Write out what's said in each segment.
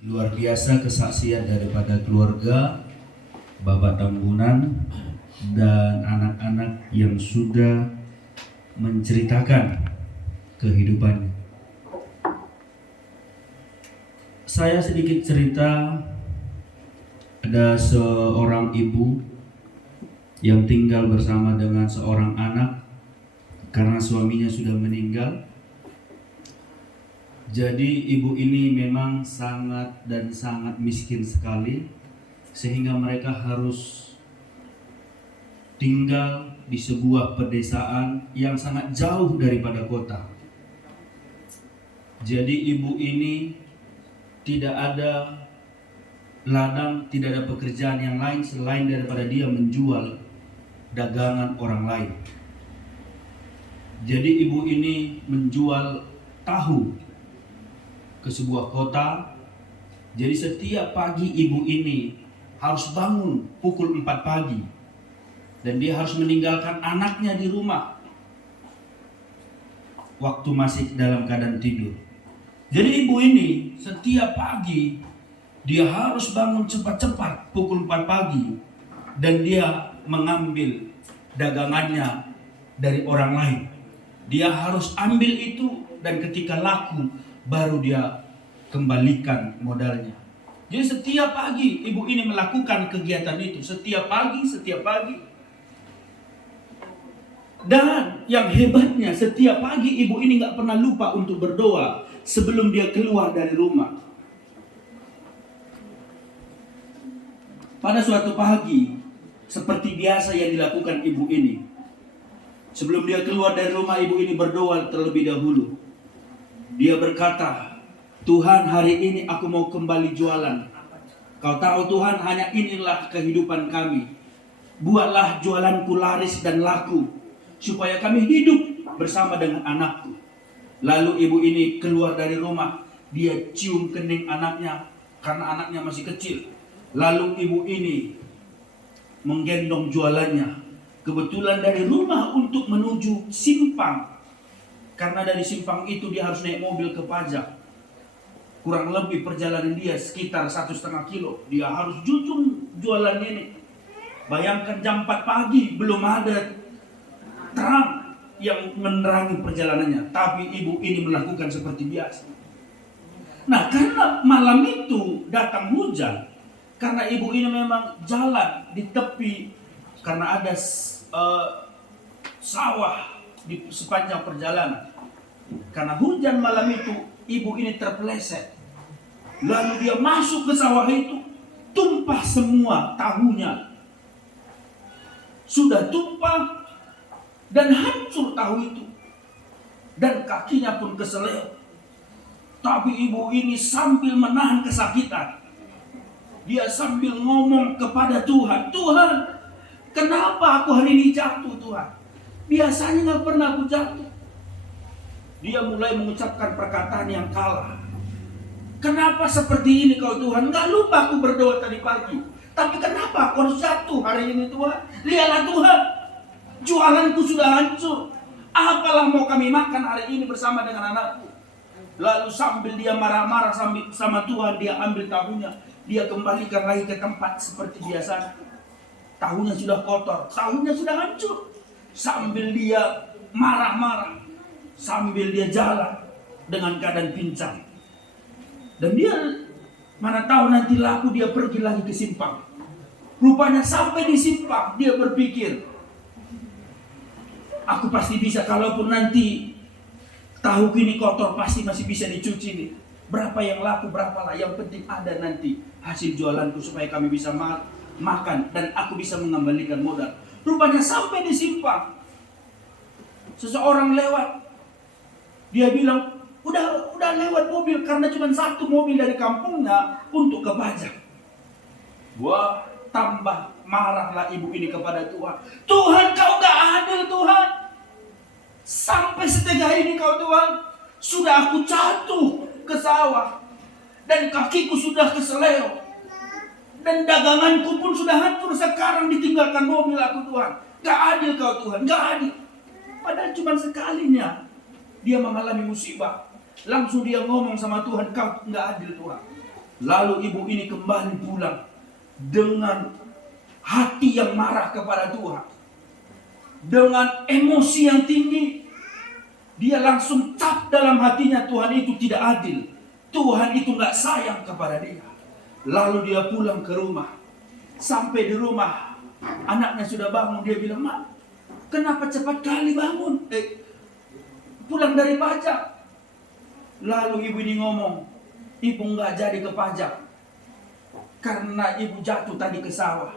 Luar biasa kesaksian daripada keluarga Bapak Tambunan dan anak-anak yang sudah menceritakan kehidupannya. Saya sedikit cerita, ada seorang ibu yang tinggal bersama dengan seorang anak karena suaminya sudah meninggal. Jadi ibu ini memang sangat miskin sekali, sehingga mereka harus tinggal di sebuah pedesaan yang sangat jauh daripada kota. Jadi ibu ini tidak ada ladang, tidak ada pekerjaan yang lain selain daripada dia menjual dagangan orang lain. Jadi ibu ini menjual tahu ke sebuah kota. Jadi setiap pagi ibu ini harus bangun pukul 4 pagi dan dia harus meninggalkan anaknya di rumah waktu masih dalam keadaan tidur. Jadi ibu ini setiap pagi dia harus bangun cepat-cepat pukul 4 pagi dan dia mengambil dagangannya dari orang lain. Dia harus ambil itu dan ketika laku baru dia kembalikan modalnya. Jadi setiap pagi ibu ini melakukan kegiatan itu, setiap pagi. Dan yang hebatnya, setiap pagi ibu ini gak pernah lupa untuk berdoa sebelum dia keluar dari rumah. Pada suatu pagi, seperti biasa yang dilakukan ibu ini, sebelum dia keluar dari rumah, ibu ini berdoa terlebih dahulu. Dia berkata, Tuhan, hari ini aku mau kembali jualan. Kau tahu Tuhan, hanya inilah kehidupan kami. Buatlah jualanku laris dan laku, supaya kami hidup bersama dengan anakku. Lalu ibu ini keluar dari rumah. Dia cium kening anaknya, karena anaknya masih kecil. Lalu ibu ini menggendong jualannya. Kebetulan dari rumah untuk menuju simpang. Karena dari simpang itu dia harus naik mobil ke pajak. Kurang lebih perjalanan dia sekitar 1,5 kilo. Dia harus jujur jualan ini. Bayangkan jam 4 pagi belum ada terang yang menerangi perjalanannya. Tapi ibu ini melakukan seperti biasa. Nah, karena malam itu datang hujan. Karena ibu ini memang jalan di tepi. Karena ada sawah di sepanjang perjalanan. Karena hujan malam itu, ibu ini terpeleset. Lalu dia masuk ke sawah itu, tumpah semua tahunya. Sudah tumpah dan hancur tahu itu. Dan kakinya pun keseleo. Tapi ibu ini sambil menahan kesakitan, dia sambil ngomong kepada Tuhan, Tuhan, kenapa aku hari ini jatuh Tuhan? Biasanya gak pernah aku jatuh. Dia mulai mengucapkan perkataan yang kalah. Kenapa seperti ini kau Tuhan? Gak lupa aku berdoa tadi pagi. Tapi kenapa aku harus jatuh hari ini Tuhan? Lihatlah Tuhan, jualanku sudah hancur. Apalah mau kami makan hari ini bersama dengan anakku? Lalu sambil dia marah-marah sama Tuhan, dia ambil tahunya. Dia kembalikan lagi ke tempat seperti biasa. Tahunya sudah kotor, tahunya sudah hancur. Sambil dia marah-marah, sambil dia jalan dengan keadaan pincang. Dan dia mana tahu nanti laku, dia pergi lagi ke simpang. Rupanya sampai di simpang dia berpikir, aku pasti bisa, kalaupun nanti tahu kini kotor pasti masih bisa dicuci nih. Berapa yang laku, berapalah, yang penting ada nanti hasil jualanku supaya kami bisa makan dan aku bisa mengembalikan modal. Rupanya sampai di simpang, seseorang lewat. Dia bilang, udah lewat mobil karena cuma satu mobil dari kampungnya untuk ke pajak. Wah, tambah marahlah ibu ini kepada Tuhan. Tuhan, kau gak adil Tuhan. Sampai setega ini kau Tuhan. Sudah aku jatuh ke sawah dan kakiku sudah keseleo dan daganganku pun sudah hancur. Sekarang ditinggalkan mobil aku Tuhan. Gak adil kau Tuhan, gak adil. Padahal cuma sekalinya dia mengalami musibah. Langsung dia ngomong sama Tuhan, kau nggak adil Tuhan. Lalu ibu ini kembali pulang dengan hati yang marah kepada Tuhan, dengan emosi yang tinggi. Dia langsung cap dalam hatinya, Tuhan itu tidak adil, Tuhan itu gak sayang kepada dia. Lalu dia pulang ke rumah. Sampai di rumah, anaknya sudah bangun. Dia bilang, "Mak, kenapa cepat kali bangun? Pulang dari pajak." Lalu ibu ini ngomong, "Ibu nggak jadi ke pajak karena ibu jatuh tadi ke sawah."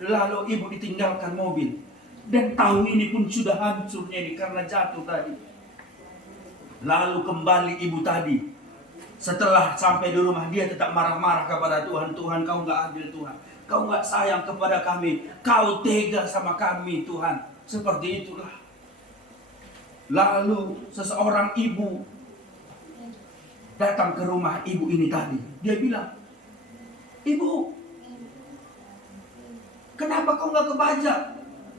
Lalu ibu ditinggalkan mobil. Dan tahu ini pun sudah hancurnya ini karena jatuh tadi. Lalu kembali ibu tadi. Setelah sampai di rumah, dia tetap marah-marah kepada Tuhan. "Tuhan, kau nggak adil Tuhan. Kau nggak sayang kepada kami. Kau tega sama kami Tuhan." Seperti itulah. Lalu seseorang ibu datang ke rumah ibu ini tadi. Dia bilang, "Ibu, kenapa kau nggak ke pajak?"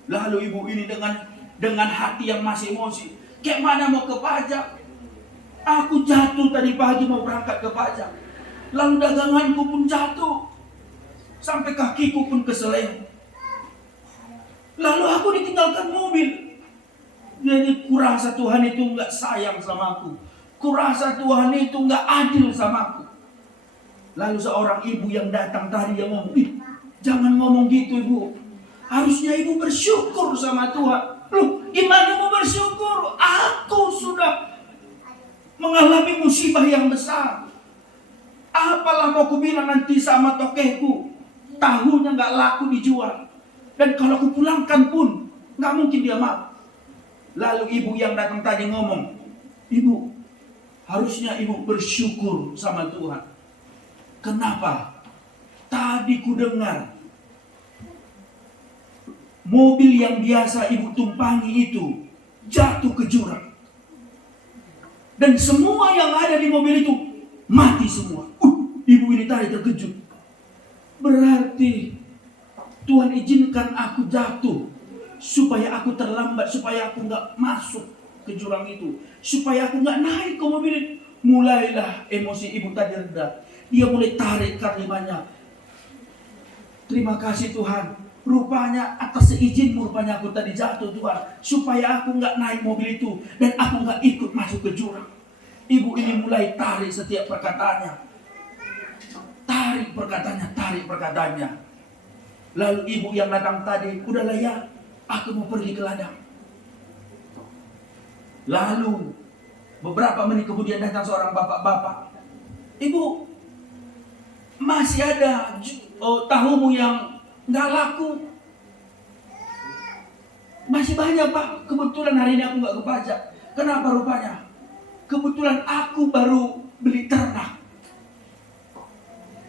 Lalu ibu ini dengan hati yang masih emosi, "Kayak mana mau ke pajak? Aku jatuh tadi pagi mau berangkat ke pajak. Lalu daganganku pun jatuh. Sampai kakiku pun keseleo. Lalu aku ditinggalkan mobil. Jadi kurasa Tuhan itu nggak sayang sama aku. Kurasa Tuhan itu nggak adil sama aku." Lalu seorang ibu yang datang tadi yang ngomong, "Jangan ngomong gitu ibu. Harusnya ibu bersyukur sama Tuhan." "Loh, gimana mau bersyukur? Aku sudah mengalami musibah yang besar. Apalah mau ku bilang nanti sama tokehku, tahunya nggak laku dijual. Dan kalau ku pulangkan pun nggak mungkin dia mau." Lalu ibu yang datang tadi ngomong, "Ibu, harusnya ibu bersyukur sama Tuhan. Kenapa? Tadi ku dengar mobil yang biasa ibu tumpangi itu jatuh ke jurang. Dan semua yang ada di mobil itu mati semua." Ibu ini tadi terkejut. Berarti Tuhan izinkan aku jatuh supaya aku terlambat, supaya aku nggak masuk ke jurang itu, supaya aku nggak naik ke mobil itu. Mulailah emosi ibu tadi reda. Dia mulai tarik kalimatnya, "Terima kasih Tuhan. Rupanya atas seizin-Mu rupanya aku tadi jatuh Tuhan, supaya aku nggak naik mobil itu dan aku nggak ikut masuk ke jurang." Ibu ini mulai tarik setiap perkataannya. Tarik perkataannya. Lalu ibu yang datang tadi, "Udahlah ya, aku mau pergi ke ladang." Lalu beberapa menit kemudian datang seorang bapak-bapak. "Ibu, masih ada tahumu yang nggak laku?" "Masih banyak Pak, kebetulan hari ini aku nggak ke pajak." "Kenapa rupanya?" "Kebetulan aku baru beli ternak.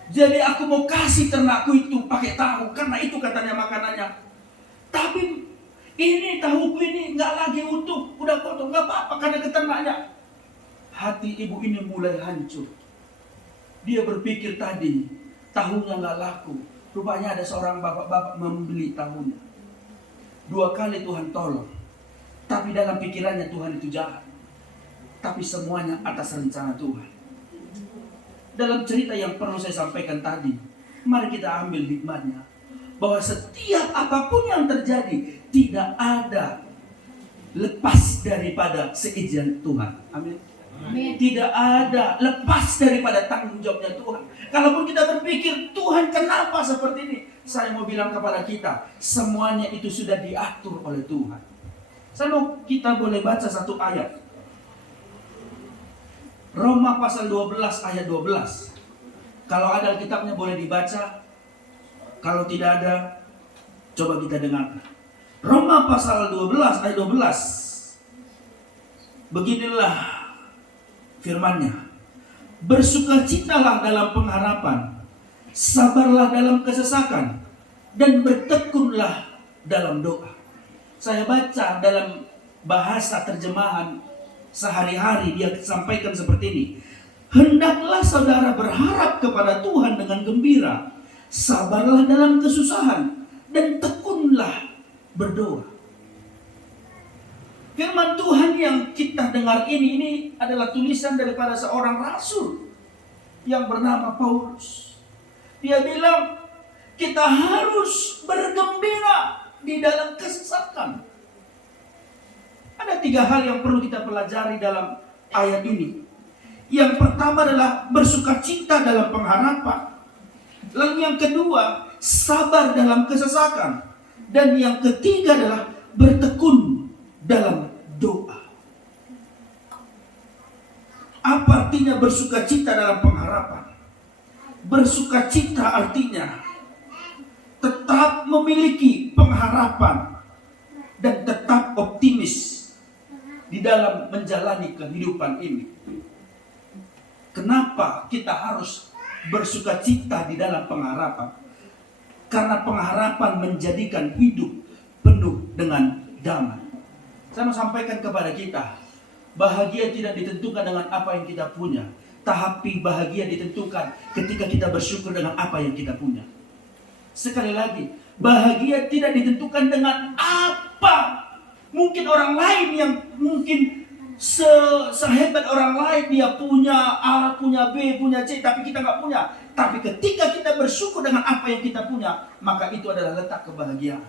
Jadi aku mau kasih ternakku itu pakai tahu, karena itu katanya makanannya. Tapi ini tahuku ini nggak lagi utuh, udah kotor." "Nggak apa-apa karena ke ternaknya." Hati ibu ini mulai hancur. Dia berpikir tadi tahunya nggak laku. Rupanya ada seorang bapak-bapak membeli tahunya. 2 kali Tuhan tolong. Tapi dalam pikirannya Tuhan itu jahat. Tapi semuanya atas rencana Tuhan. Dalam cerita yang perlu saya sampaikan tadi, mari kita ambil hikmahnya. Bahwa setiap apapun yang terjadi, tidak ada lepas daripada seizin Tuhan. Amin. Tidak ada lepas daripada tanggung jawabnya Tuhan. Kalaupun kita berpikir, "Tuhan kenapa seperti ini?" Saya mau bilang kepada kita, semuanya itu sudah diatur oleh Tuhan. Kita boleh baca satu ayat. Roma pasal 12 ayat 12. Kalau ada kitabnya boleh dibaca. Kalau tidak ada, coba kita dengarkan. Roma pasal 12 ayat 12. Beginilah firman-Nya. "Bersukacitalah dalam pengharapan, sabarlah dalam kesesakan, dan bertekunlah dalam doa." Saya baca dalam bahasa terjemahan sehari-hari, dia sampaikan seperti ini. "Hendaklah saudara berharap kepada Tuhan dengan gembira, sabarlah dalam kesusahan, dan tekunlah berdoa." Firman Tuhan yang kita dengar ini adalah tulisan daripada seorang rasul. yang bernama Paulus. Dia bilang, kita harus bergembira di dalam kesesakan. Ada 3 hal yang perlu kita pelajari dalam ayat ini. Yang pertama adalah bersukacita dalam pengharapan. Lalu yang kedua, sabar dalam kesesakan. Dan yang ketiga adalah bertekun dalam doa. Apa artinya bersukacita dalam pengharapan? Bersukacita artinya tetap memiliki pengharapan dan tetap optimis di dalam menjalani kehidupan ini. Kenapa kita harus bersukacita di dalam pengharapan? Karena pengharapan menjadikan hidup penuh dengan damai. Saya mau sampaikan kepada kita, bahagia tidak ditentukan dengan apa yang kita punya, tapi bahagia ditentukan ketika kita bersyukur dengan apa yang kita punya. Sekali lagi, bahagia tidak ditentukan dengan apa. Mungkin orang lain yang mungkin sehebat orang lain, dia punya A, punya B, punya C, tapi kita nggak punya. Tapi ketika kita bersyukur dengan apa yang kita punya, maka itu adalah letak kebahagiaan.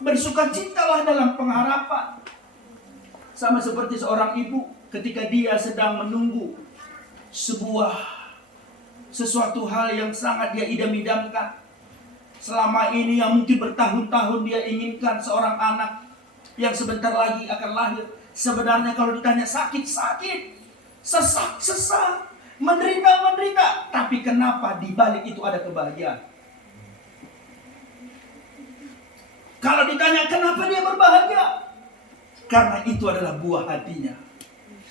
Bersukacitalah dalam pengharapan. Sama seperti seorang ibu ketika dia sedang menunggu sesuatu hal yang sangat dia idam-idamkan. Selama ini yang mungkin bertahun-tahun dia inginkan seorang anak yang sebentar lagi akan lahir. Sebenarnya kalau ditanya sakit, sesak, menderita. Tapi kenapa di balik itu ada kebahagiaan? Kalau ditanya kenapa dia berbahagia? Karena itu adalah buah hatinya.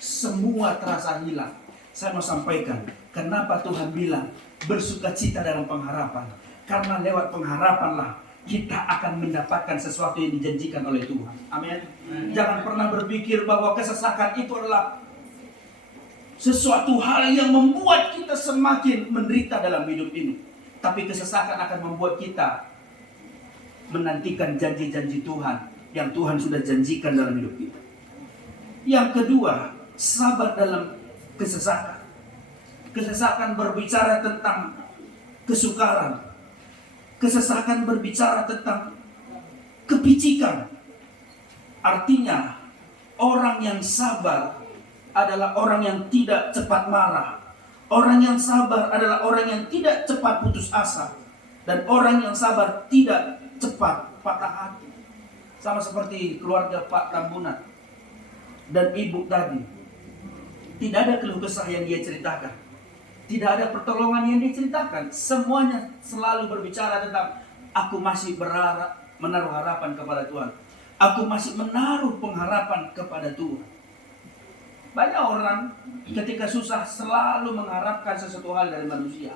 Semua terasa hilang. Saya mau sampaikan, kenapa Tuhan bilang bersukacita dalam pengharapan? Karena lewat pengharapanlah kita akan mendapatkan sesuatu yang dijanjikan oleh Tuhan. Amin. Jangan pernah berpikir bahwa kesesakan itu adalah sesuatu hal yang membuat kita semakin menderita dalam hidup ini. Tapi kesesakan akan membuat kita menantikan janji-janji Tuhan yang Tuhan sudah janjikan dalam hidup kita. Yang kedua, sabar dalam kesesakan. Kesesakan berbicara tentang kesukaran. Kesesakan berbicara tentang kepicikan. Artinya, orang yang sabar adalah orang yang tidak cepat marah. Orang yang sabar adalah orang yang tidak cepat putus asa. Dan orang yang sabar tidak cepat patah hati. Sama seperti keluarga Pak Tambunan dan Ibu tadi. Tidak ada keluh kesah yang dia ceritakan. Tidak ada pertolongan yang diceritakan. Semuanya selalu berbicara tentang aku masih menaruh harapan kepada Tuhan. Aku masih menaruh pengharapan kepada Tuhan. Banyak orang ketika susah selalu mengharapkan sesuatu hal dari manusia.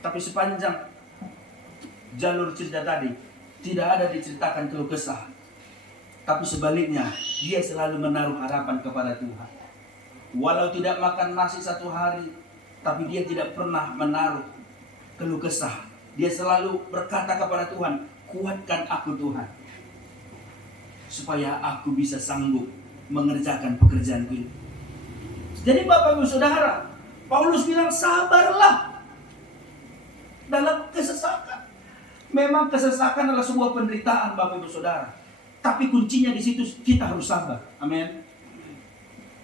Tapi sepanjang jalur cerita tadi tidak ada diceritakan keluh kesah. Tapi sebaliknya dia selalu menaruh harapan kepada Tuhan. Walau tidak makan nasi 1 hari, tapi dia tidak pernah menaruh keluh kesah. Dia selalu berkata kepada Tuhan, kuatkan aku Tuhan, supaya aku bisa sanggup mengerjakan pekerjaanku ini. Jadi Bapak Ibu Saudara, Paulus bilang sabarlah dalam kesesakan. Memang kesesakan adalah sebuah penderitaan Bapak Ibu Saudara. Tapi kuncinya di situ kita harus sabar. Amin.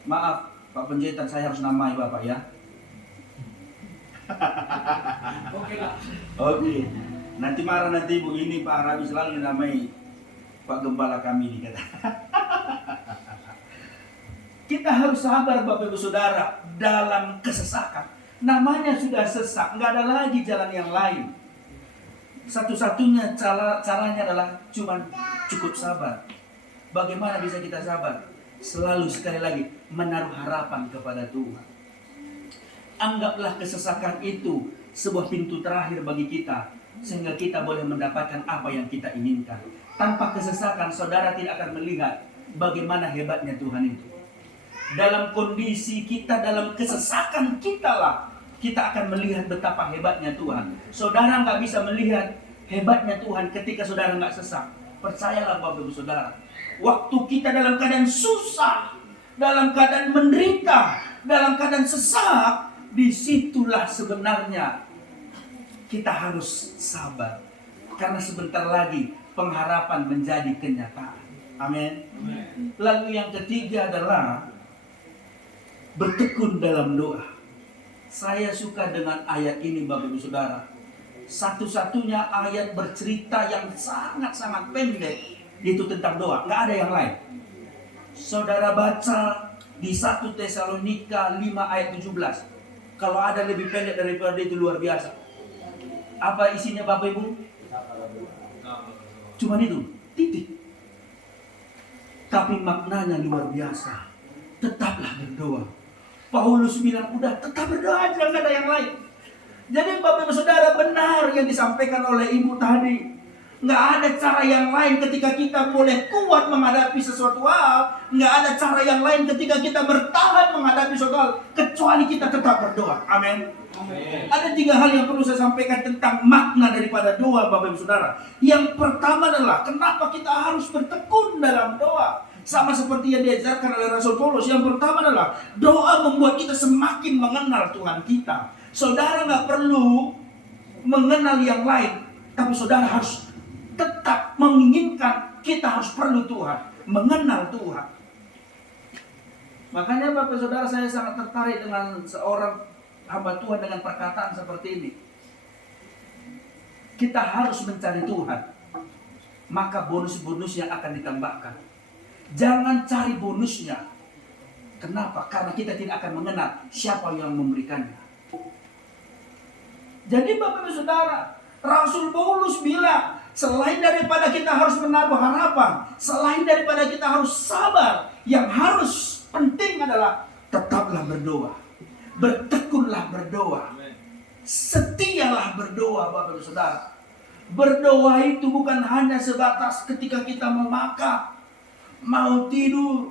Maaf Pak Pendeta, saya harus namai Bapak ya. Oke. Nanti marah nanti Ibu, ini Pak Arabi selalu dinamai Pak Gembala kami ini kata. Kita harus sabar Bapak Ibu Saudara dalam kesesakan. Namanya sudah sesak, nggak ada lagi jalan yang lain. Satu-satunya caranya adalah cukup sabar. Bagaimana bisa kita sabar? Selalu sekali lagi menaruh harapan kepada Tuhan. Anggaplah kesesakan itu sebuah pintu terakhir bagi kita, sehingga kita boleh mendapatkan apa yang kita inginkan. Tanpa kesesakan, saudara tidak akan melihat bagaimana hebatnya Tuhan itu. Dalam kondisi kita, dalam kesesakan kita lah, kita akan melihat betapa hebatnya Tuhan. Saudara nggak bisa melihat hebatnya Tuhan ketika saudara nggak sesak. Percayalah Bapak Ibu Saudara, waktu kita dalam keadaan susah, dalam keadaan menderita, dalam keadaan sesak, disitulah sebenarnya kita harus sabar. Karena sebentar lagi pengharapan menjadi kenyataan. Amin. Lalu yang ketiga adalah bertekun dalam doa. Saya suka dengan ayat ini Bapak Ibu Saudara. Satu-satunya ayat bercerita yang sangat-sangat pendek, itu tentang doa. Nggak ada yang lain. Saudara baca di 1 Tesalonika 5 ayat 17. Kalau ada lebih pendek daripada itu luar biasa. Apa isinya Bapak Ibu? Cuman itu, titik. Tapi maknanya luar biasa. Tetaplah berdoa. Paulus bilang, udah tetap berdoa aja, nggak ada yang lain. Jadi Bapak Ibu Saudara, benar yang disampaikan oleh Ibu tadi. Nggak ada cara yang lain ketika kita boleh kuat menghadapi sesuatu hal. Nggak ada cara yang lain ketika kita bertahan menghadapi sesuatu hal, kecuali kita tetap berdoa. Amin. Ada 3 hal yang perlu saya sampaikan tentang makna daripada doa Bapak Ibu Saudara. Yang pertama adalah kenapa kita harus bertekun dalam doa. Sama seperti yang diajarkan oleh Rasul Paulus. Yang pertama adalah doa membuat kita semakin mengenal Tuhan kita. Saudara nggak perlu mengenal yang lain, tapi saudara harus tetap menginginkan kita harus perlu Tuhan, mengenal Tuhan. Makanya Bapak Saudara, saya sangat tertarik dengan seorang hamba Tuhan dengan perkataan seperti ini. Kita harus mencari Tuhan, maka bonus-bonusnya akan ditambahkan. Jangan cari bonusnya. Kenapa? Karena kita tidak akan mengenal siapa yang memberikannya. Jadi Bapak Ibu Saudara, Rasul Paulus bilang, selain daripada kita harus menaruh harapan, selain daripada kita harus sabar, yang harus penting adalah tetaplah berdoa. Bertekunlah berdoa. Setialah berdoa Bapak Ibu Saudara. Berdoa itu bukan hanya sebatas ketika kita mau makan, mau tidur.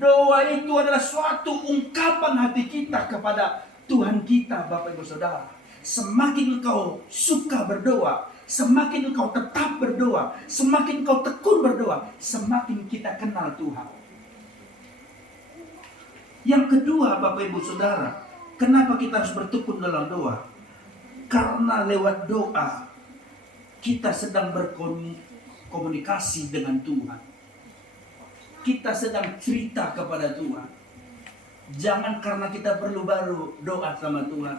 Doa itu adalah suatu ungkapan hati kita kepada Tuhan kita Bapak Ibu Saudara. Semakin engkau suka berdoa, semakin engkau tetap berdoa, semakin engkau tekun berdoa, semakin kita kenal Tuhan. Yang kedua Bapak Ibu Saudara, kenapa kita harus bertekun dalam doa? Karena lewat doa kita sedang berkomunikasi dengan Tuhan. Kita sedang cerita kepada Tuhan. Jangan karena kita perlu baru doa sama Tuhan.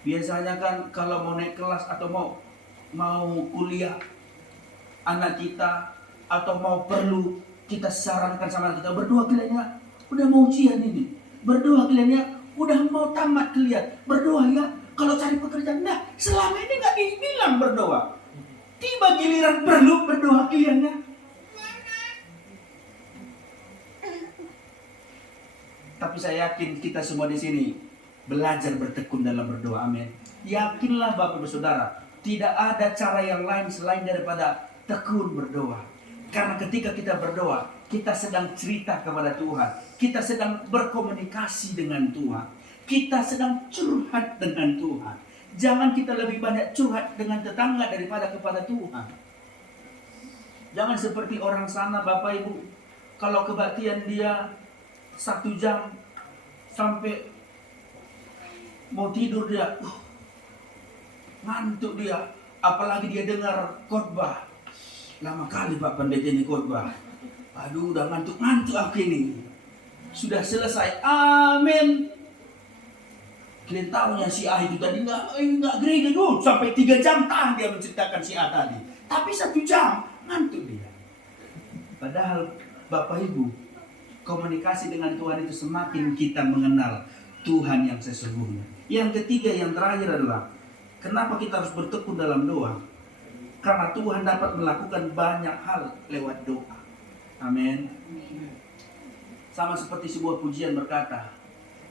Biasanya kan kalau mau naik kelas atau mau kuliah anak kita, atau mau perlu kita sarankan sama kita, berdoa kalian, udah mau ujian ini, berdoa kalian, udah mau tamat kalian, berdoa ya. Kalau cari pekerjaan, nah selama ini nggak dibilang berdoa. Tiba giliran perlu berdoa kalian. Tapi saya yakin kita semua di sini belajar bertekun dalam berdoa. Amin. Yakinlah Bapak Ibu Saudara, tidak ada cara yang lain selain daripada tekun berdoa. Karena ketika kita berdoa, kita sedang cerita kepada Tuhan. Kita sedang berkomunikasi dengan Tuhan. Kita sedang curhat dengan Tuhan. Jangan kita lebih banyak curhat dengan tetangga daripada kepada Tuhan. Jangan seperti orang sana Bapak Ibu. Kalau kebaktian dia 1 jam sampai mau tidur dia, ngantuk dia, apalagi dia dengar khotbah. Lama kali Pak Pendeta ini khotbah. Aduh, udah ngantuk aku ini. Sudah selesai, amin. Kalian tahu ya si A itu tadi nggak gereja dulu, sampai 3 jam tahan dia menceritakan si A tadi. Tapi 1 jam ngantuk dia. Padahal Bapak Ibu, komunikasi dengan Tuhan itu semakin kita mengenal Tuhan yang sesungguhnya. Yang ketiga, yang terakhir adalah kenapa kita harus bertekun dalam doa? Karena Tuhan dapat melakukan banyak hal lewat doa. Amin. Sama seperti sebuah pujian berkata,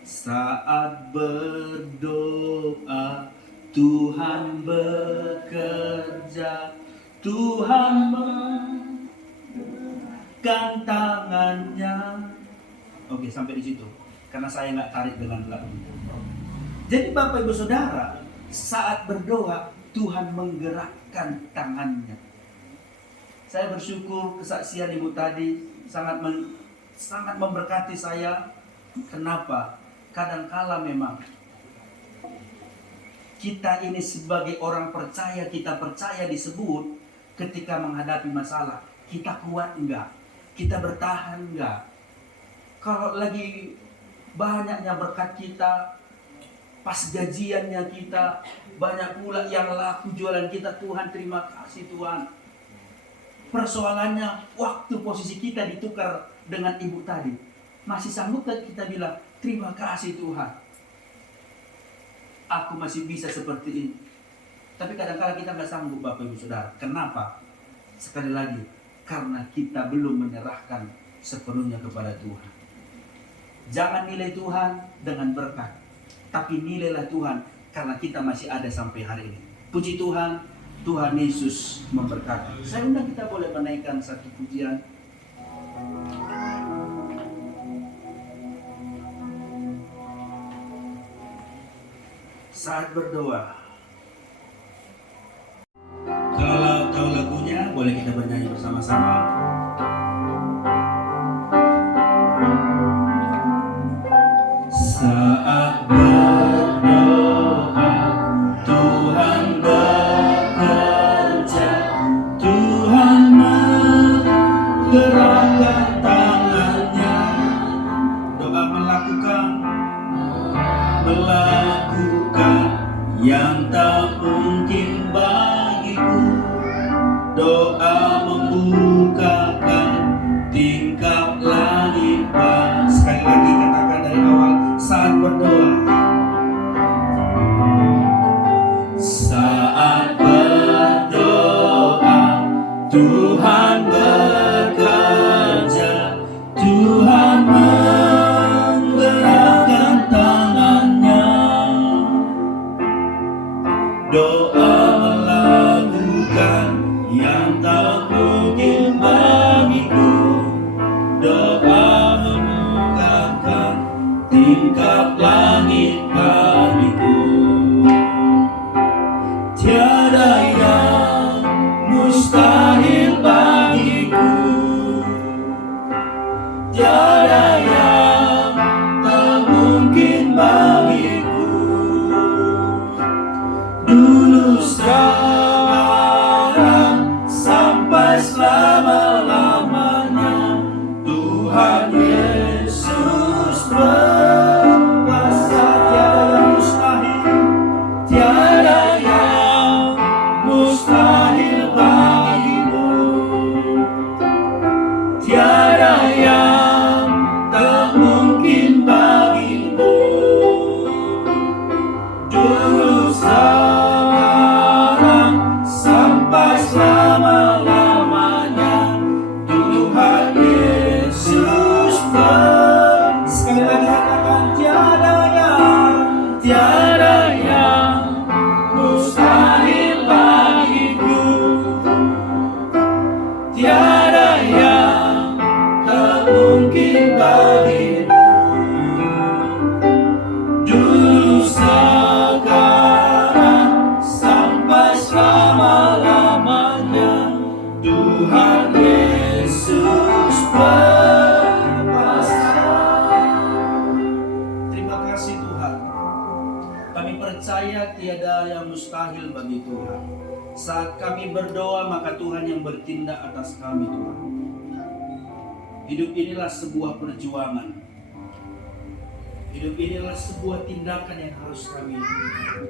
saat berdoa Tuhan bekerja, Tuhan kan tangannya. Oke, sampai di situ. Karena saya nggak tarik dengan lagu itu. Jadi Bapak Ibu Saudara, saat berdoa Tuhan menggerakkan tangannya. Saya bersyukur kesaksian Ibu tadi sangat sangat memberkati saya. Kenapa? Kadangkala memang kita ini sebagai orang percaya, kita percaya disebut ketika menghadapi masalah. Kita kuat enggak? Kita bertahan enggak? Kalau lagi banyaknya berkat kita, pas gajiannya kita, banyak pula yang laku jualan kita, Tuhan terima kasih Tuhan. Persoalannya waktu posisi kita ditukar dengan ibu tadi, masih sanggupkah kita bilang terima kasih Tuhan, aku masih bisa seperti ini? Tapi kadang-kadang kita nggak sanggup Bapak Ibu Saudara. Kenapa? Sekali lagi, karena kita belum menyerahkan sepenuhnya kepada Tuhan. Jangan nilai Tuhan dengan berkat, tapi nilailah Tuhan karena kita masih ada sampai hari ini. Puji Tuhan, Tuhan Yesus memberkati. Saya undang kita boleh menaikkan satu pujian. Saat berdoa. Kalau tahu lagunya, boleh kita bernyanyi bersama-sama. Saat berdoa, Tuhan bekerja, Tuhan menggerakkan tangannya. Doa melakukan yang tak mungkin bagiku. Doa membukakan tingkap langit. Sekali lagi katakan dari awal, saat berdoa. Saat berdoa, Tuhan bekerja, Tuhan menggerakkan tangannya. Doa melakukan yang tak mungkin bagiku. Doa membukakan tingkap langit bagiku. Tiada yang mustahil bagiku. Tiada yang tak mungkin bagiku. Dulu, sekarang, sampai selama-lamanya, Tuhan Yesus berkuasa. Tiada yang mustahil bagimu. Tiada yang tak mungkin bagimu. Dulu, sekarang, sampai selama-lamanya, Tuhan Yesus sekali lagi katakan, tiada yang mustahil bagiku. Tiada yang tak mungkin bagimu. Dulu, sekarang, sampai selama-lamanya, Tuhan Yesus berkuasa. Terima kasih Tuhan. Kami percaya tiada yang mustahil bagi Tuhan. Saat kami berdoa, maka Tuhan yang bertindak atas kami, Tuhan. Hidup inilah sebuah perjuangan. Hidup inilah sebuah tindakan yang harus kami lakukan.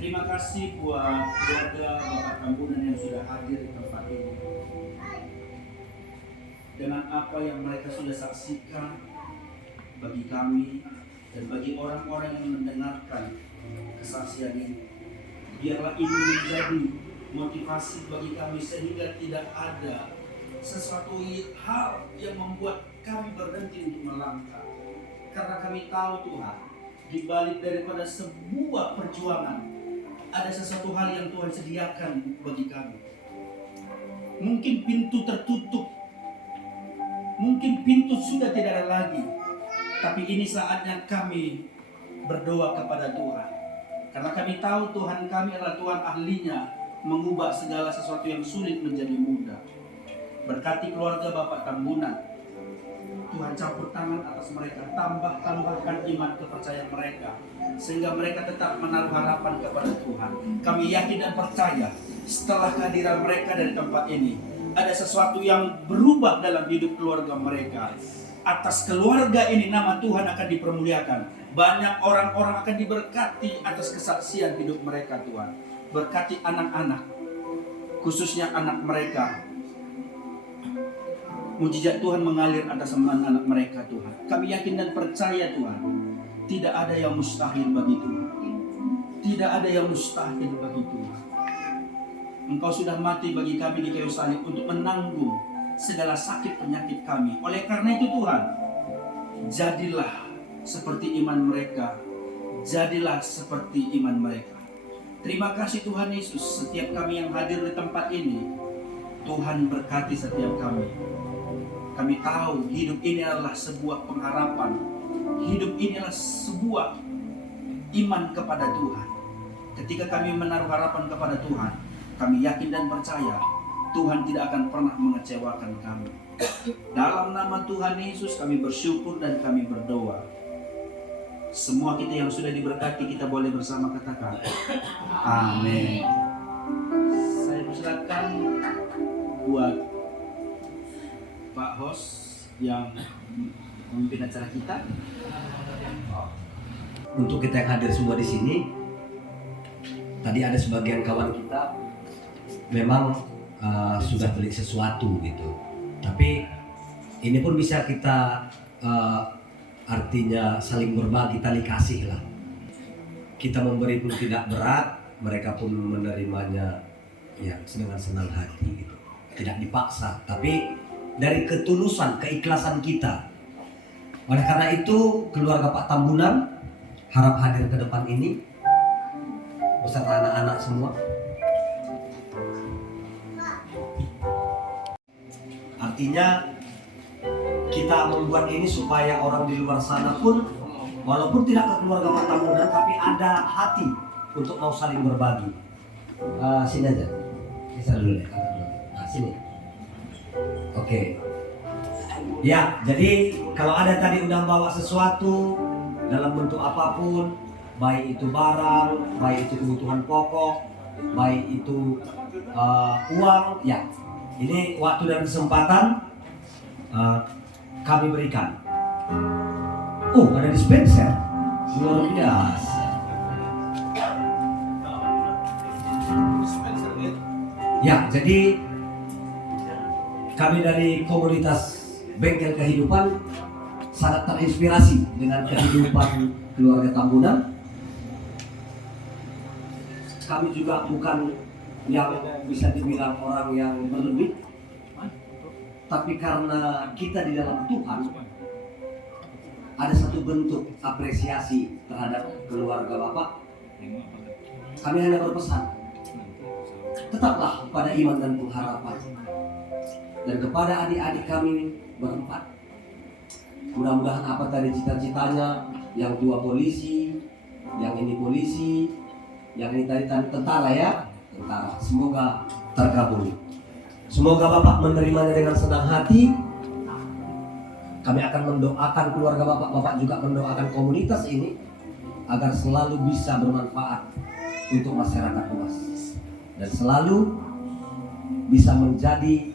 Terima kasih buat keluarga Bapak Tambunan yang sudah hadir di tempat ini. Dengan apa yang mereka sudah saksikan bagi kami dan bagi orang-orang yang mendengarkan kesaksian ini, biarlah ini menjadi motivasi bagi kami sehingga tidak ada sesuatu hal yang membuat kami berhenti untuk melangkah. Karena kami tahu Tuhan, di balik daripada sebuah perjuangan ada sesuatu hal yang Tuhan sediakan bagi kami. Mungkin pintu tertutup, mungkin pintu sudah tidak ada lagi, tapi ini saatnya kami berdoa kepada Tuhan. Karena kami tahu Tuhan kami adalah Tuhan ahlinya mengubah segala sesuatu yang sulit menjadi mudah. Berkati keluarga Bapak Tambunan, Tuhan campur tangan atas mereka, tambahkan iman kepercayaan mereka, sehingga mereka tetap menaruh harapan kepada Tuhan. Kami yakin dan percaya setelah kehadiran mereka dari tempat ini, ada sesuatu yang berubah dalam hidup keluarga mereka. Atas keluarga ini nama Tuhan akan dipermuliakan. Banyak orang-orang akan diberkati atas kesaksian hidup mereka, Tuhan. Berkati anak-anak, khususnya anak mereka. Mujizat Tuhan mengalir atas anak-anak mereka, Tuhan. Kami yakin dan percaya, Tuhan, tidak ada yang mustahil bagi Tuhan. Tidak ada yang mustahil bagi Tuhan. Engkau sudah mati bagi kami di kayu salib untuk menanggung segala sakit penyakit kami. Oleh karena itu, Tuhan, jadilah seperti iman mereka. Jadilah seperti iman mereka. Terima kasih Tuhan Yesus. Setiap kami yang hadir di tempat ini, Tuhan berkati setiap kami. Kami tahu hidup ini adalah sebuah pengharapan. Hidup ini adalah sebuah iman kepada Tuhan. Ketika kami menaruh harapan kepada Tuhan, kami yakin dan percaya Tuhan tidak akan pernah mengecewakan kami. Dalam nama Tuhan Yesus kami bersyukur dan kami berdoa. Semua kita yang sudah diberkati, kita boleh bersama katakan amin. Saya persilakan buat Pak Host yang memimpin acara kita. Untuk kita yang hadir semua di sini, tadi ada sebagian kawan kita memang sudah beli sesuatu gitu. Tapi ini pun bisa kita artinya saling berbagi, tali kasih lah. Kita memberi pun tidak berat, mereka pun menerimanya ya dengan senang hati gitu. Tidak dipaksa, tapi dari ketulusan, keikhlasan kita. Oleh karena itu, keluarga Pak Tambunan harap hadir ke depan ini beserta anak-anak semua. Artinya kita membuat ini supaya orang di luar sana pun walaupun tidak ke keluarga Pak Tambunan, tapi ada hati untuk mau saling berbagi. Sini aja, bisa dulu ya. Nah, sini. Oke. Ya, jadi kalau ada tadi udah bawa sesuatu dalam bentuk apapun, baik itu barang, baik itu kebutuhan pokok, baik itu uang, ya. Ini waktu dan kesempatan kami berikan. Oh, ada dispenser. Luar biasa. Ya, jadi kami dari komunitas Bengkel Kehidupan sangat terinspirasi dengan kehidupan keluarga Tambunan. Kami juga bukan yang bisa dibilang orang yang berlebih, tapi karena kita di dalam Tuhan ada satu bentuk apresiasi terhadap keluarga Bapak. Kami hanya berpesan, tetaplah pada iman dan pengharapan. Dan kepada adik-adik kami berempat, mudah-mudahan apa tadi cita-citanya, yang tua polisi, yang ini polisi, yang ini tadi tentara ya, tentara. Semoga terkabul. Semoga Bapak menerimanya dengan senang hati. Kami akan mendoakan keluarga Bapak, Bapak juga mendoakan komunitas ini agar selalu bisa bermanfaat untuk masyarakat luas dan selalu bisa menjadi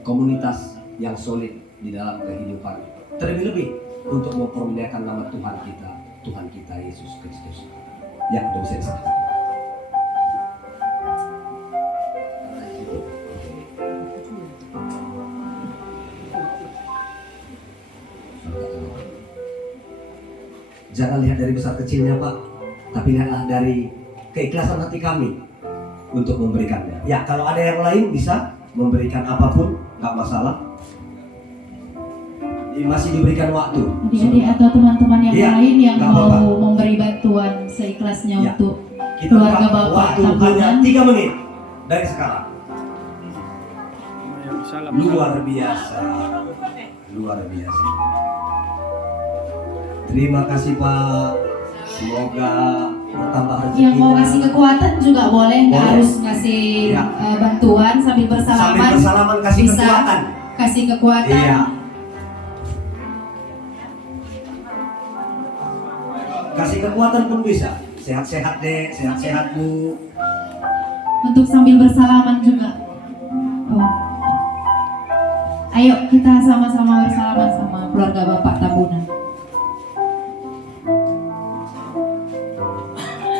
komunitas yang solid di dalam kehidupan. Terlebih-lebih untuk mempermuliakan nama Tuhan kita Yesus Kristus. Ya, udah bisa disahkan. Jangan lihat dari besar kecilnya Pak, tapi lihatlah dari keikhlasan hati kami untuk memberikannya. Ya, kalau ada yang lain bisa memberikan apapun, nggak masalah. Masih diberikan waktu. Adik-adik atau teman-teman yang ya, lain yang mau apa-apa memberi bantuan seikhlasnya ya, untuk kita keluarga Bapak waktu hanya 3 menit dari sekarang. Luar biasa. Luar biasa. Terima kasih Pak. Semoga bertambah rezeki. Yang mau kasih kekuatan juga boleh, nggak Boleh. harus ngasih Ya. bantuan sambil bersalaman. Sambil bersalaman kasih bisa kekuatan. kasih kekuatan. Iya. Kasih kekuatan pun bisa. Sehat-sehat dek, sehat-sehat bu. Untuk sambil bersalaman juga. Oh. Ayo kita sama-sama bersalaman sama keluarga Bapak Tabunan.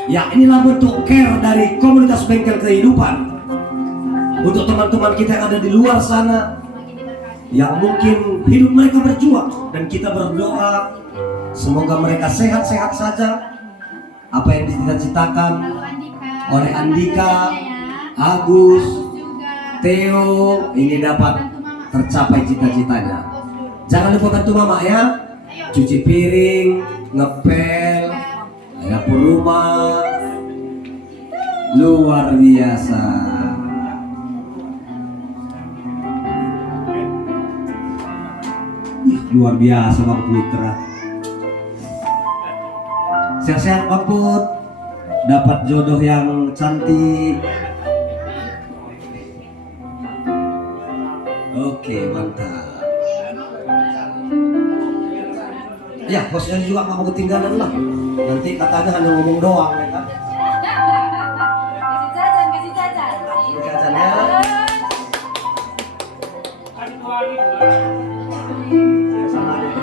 Ya, inilah bentuk care dari komunitas bengkel kehidupan untuk teman-teman kita yang ada di luar sana yang mungkin hidup mereka berjuang, dan kita berdoa semoga mereka sehat-sehat saja. Apa yang dicita-citakan oleh Andika, Agus, Theo ini dapat tercapai cita-citanya. Jangan lupa bantu mama ya, cuci piring, ngepel, dapur rumah, luar biasa. Luar biasa Bang Putra. Sehat-sehat Bang Put, dapat jodoh yang cantik. Oke, mantap. Ya, bosnya juga nggak mau ketinggalan lah. Nanti katanya hanya ngomong doang ya kan. Kasih jajan. Jajan ya. Sama adek.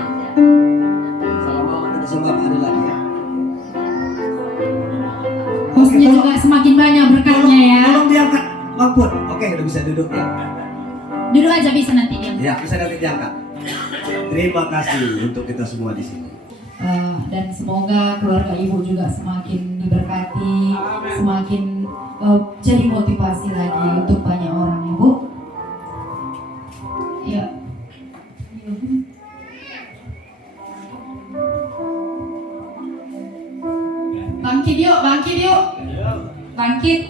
Sama mama dan sama bapak ada lagi ya. Hostnya juga semakin banyak berkahnya ya. Tolong diangkat Bang Put. Oke, udah bisa duduk ya. Duduk aja bisa nanti dia. Ya, bisa nanti diangkat. Terima kasih untuk kita semua di sini. Dan semoga keluarga ibu juga semakin diberkati, semakin jadi motivasi lagi untuk banyak orang ya bu. Ya. Bangkit yuk, bangkit yuk, bangkit.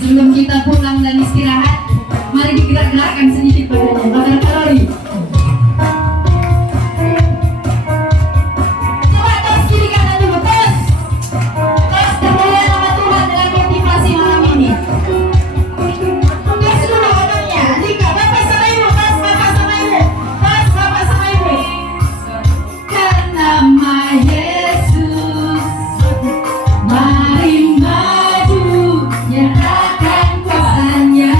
Sebelum kita pulang dan istirahat, mari digerak-gerakkan sedikit badannya, bakar kalori. Coba tos kiri kanan dulu, tos. Tos termulia nama Tuhan dengan motivasi malam ini. Tos dulu orangnya, Andika, bapak sama ibu, tos bapak sama ibu, tos bapak sama ibu. Karena nama Yesus, mari maju, nyatakan kuasanya.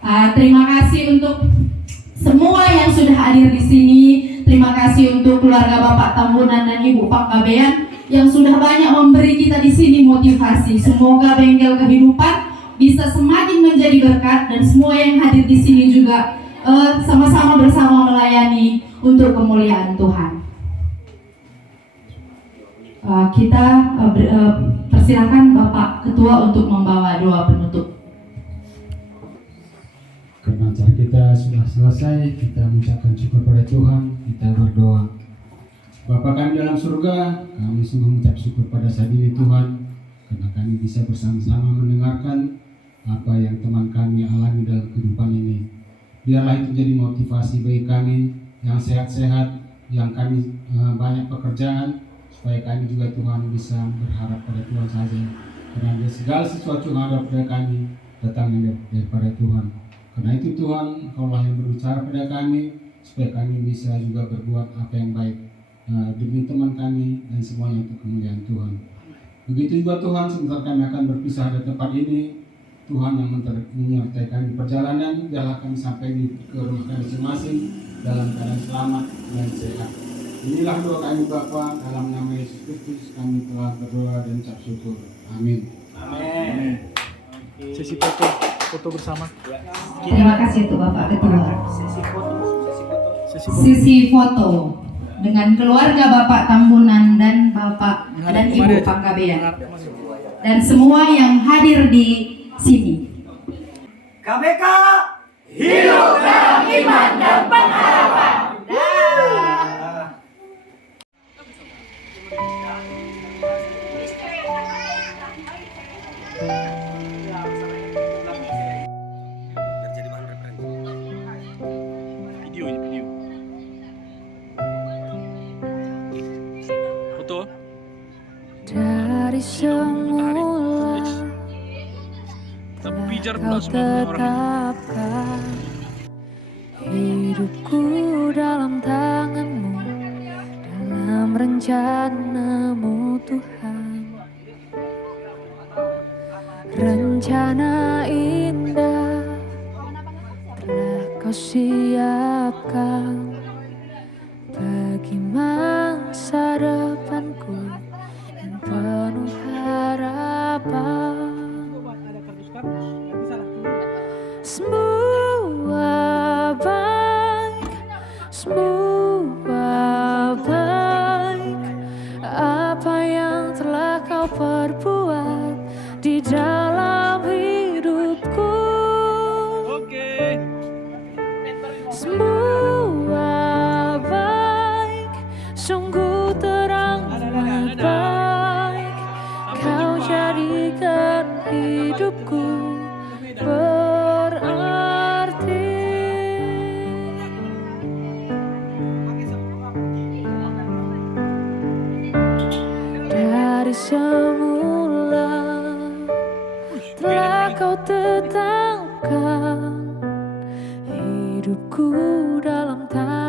Terima kasih untuk semua yang sudah hadir di sini. Terima kasih untuk keluarga Bapak Tambunan dan Ibu Panggabean yang sudah banyak memberi kita di sini motivasi. Semoga bengkel kehidupan bisa semakin menjadi berkat dan semua yang hadir di sini juga sama-sama bersama melayani untuk kemuliaan Tuhan. Kita persilakan Bapak Ketua untuk membawa doa penutup. Karena acara kita sudah selesai, kita mengucapkan syukur pada Tuhan, kita berdoa. Bapa kami dalam surga, kami sungguh mengucap syukur pada saat ini Tuhan, karena kami bisa bersama-sama mendengarkan apa yang teman kami alami dalam kehidupan ini. Biarlah itu jadi motivasi bagi kami yang sehat-sehat, yang kami banyak pekerjaan, supaya kami juga Tuhan bisa berharap pada Tuhan saja. Karena segala sesuatu yang ada pada kami datangnya daripada Tuhan. Karena itu Tuhan, Engkaulah yang berbicara pada kami, supaya kami bisa juga berbuat apa yang baik demi teman kami dan semuanya untuk kemuliaan Tuhan. Begitu juga Tuhan, sebentar kami akan berpisah dari tempat ini. Tuhan yang menyertai kami di perjalanan, biarlah kami sampai ke rumah kami masing-masing dalam keadaan selamat dan sehat. Inilah doa kami Bapa, dalam nama Yesus Kristus kami telah berdoa dan ucap syukur. Amin. Amin. Sesi foto bersama. Terima kasih untuk Bapak Ketua. Sesi Sisi foto dengan keluarga Bapak Tambunan dan Bapak dan Ibu Panggabean dan semua yang hadir di sini. KBK hidup dalam iman dan pengharapan. video. Foto. Dari semula Tapi pijar kau pula semua orang. tetapkan hidupku dalam tanganmu, dalam rencanamu Tuhan. Rencana indah telah kau siapkan bagi masa depanku yang penuh harapan. Semua baik, semua baik. Apa yang telah kau perbuat di dalam hidupku. Oke. Semua baik, sungguh terang amat baik. Kau jadikan hidupku berarti. Dari semula telah kau tetapkan hidupku dalam tangan.